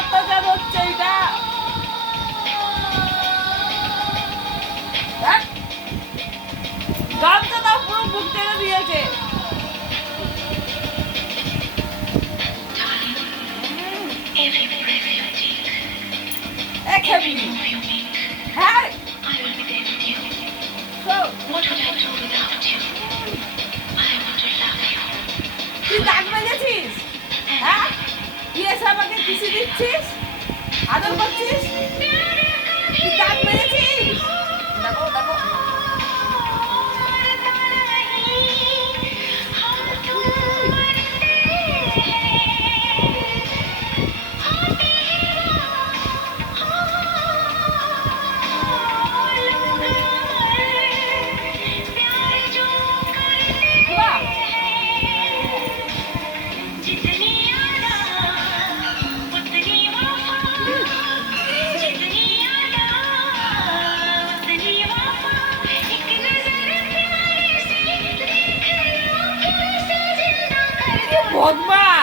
অত্যাচার হচ্ছে এটা। গামছা দাও, পুরো বুক টেনে দিয়েছে। হ্যাঁ তুই দাগ মেরেছিস? হ্যাঁ কি এসে আমাকে কিসি দিচ্ছিস, আদর করছিস? তুই দাগ মেরেছিস? দেখো দেখো বদমাস।